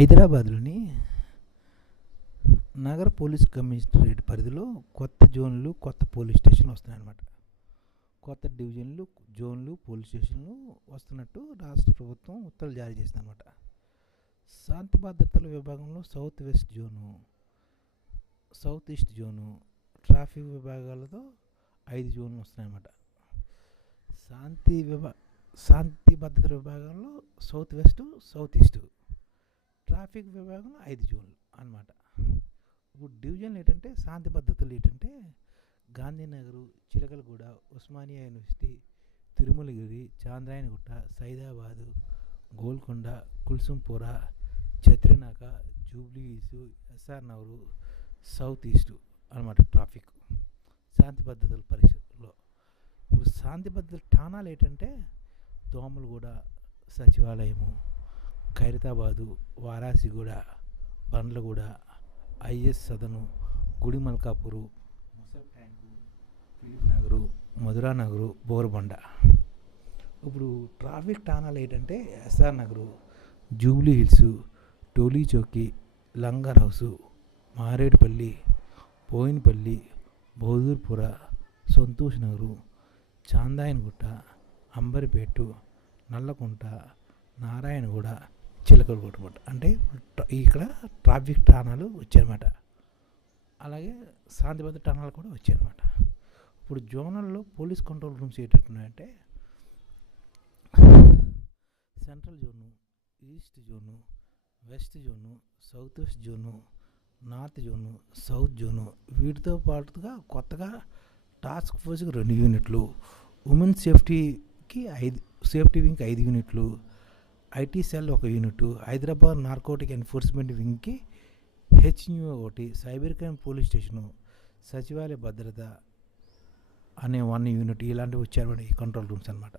హైదరాబాద్లోని నగర police commissionerate పరిధిలో కొత్త జోన్లు కొత్త పోలీస్ స్టేషన్లు వస్తున్నాయన్నమాట. కొత్త డివిజన్లు జోన్లు పోలీస్ స్టేషన్లు వస్తున్నట్టు రాష్ట్ర ప్రభుత్వం ఉత్తర్వులు జారీ చేసిందనమాట శాంతి భద్రతల విభాగంలో south west zone south east zone traffic విభాగాలతో ఐదు జోన్లు వస్తున్నాయన్నమాట. శాంతి విభా శాంతి భద్రత విభాగంలో south west south east. Traffic విభాగం ఐదు జోన్లు అన్నమాట. ఇప్పుడు డివిజన్లు ఏంటంటే శాంతి పద్ధతులు ఏంటంటే Gandhinagar Chilakalaguda Osmania university Tirumalagiri Chandrayanagutta Saidabad Golconda Kulsumpura Chatrinaka east S R Nagar south east అనమాట ట్రాఫిక్. శాంతి పద్ధతుల పరిస్థితుల్లో ఇప్పుడు శాంతి భద్రతల ఠాణాలు ఏంటంటే దోమలగూడ సచివాలయము ఖైరతాబాదు వారాసిగూడ బండ్లగూడ ఐఎస్ సదను గుడి మల్కాపూరు ట్యాంకు ఫిలిప్ నగరు మధురా నగరు బోర్బండ. ఇప్పుడు ట్రాఫిక్ టానాలు ఏంటంటే S R Nagar Jubilee hills Toli Chowki Langar Houz Marredpally Bowenpally Bahadurpura Santosh Nagar Chandrayangutta Amberpet Nallakunta Narayanguda Chilakalguda అంటే ఇక్కడ ట్రాఫిక్ ఠాణాలు వచ్చాయన్నమాట. అలాగే శాంతిబద్ధ ఠాణాలు కూడా వచ్చాయన్నమాట. ఇప్పుడు జోనల్లో పోలీస్ కంట్రోల్ రూమ్స్ ఏంటంటే central zone east zone west zone south west zone north zone south zone వీటితో పాటుగా కొత్తగా టాస్క్ ఫోర్స్కి రెండు యూనిట్లు ఉమెన్ సేఫ్టీకి ఐదు సేఫ్టీ వింగ్కి ఐదు యూనిట్లు ఐటీ సెల్ ఒక యూనిట్ హైదరాబాద్ నార్కోటిక్ ఎన్ఫోర్స్మెంట్ వింగ్కి హెచ్న్యూ ఒకటి సైబర్ క్రైమ్ పోలీస్ స్టేషను సచివాలయ భద్రత అనే వన్ యూనిట్ ఇలాంటివి వచ్చారు ఈ కంట్రోల్ రూమ్స్ అనమాట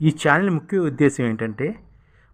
ఈ ఛానల్ ముఖ్య ఉద్దేశం ఏంటంటే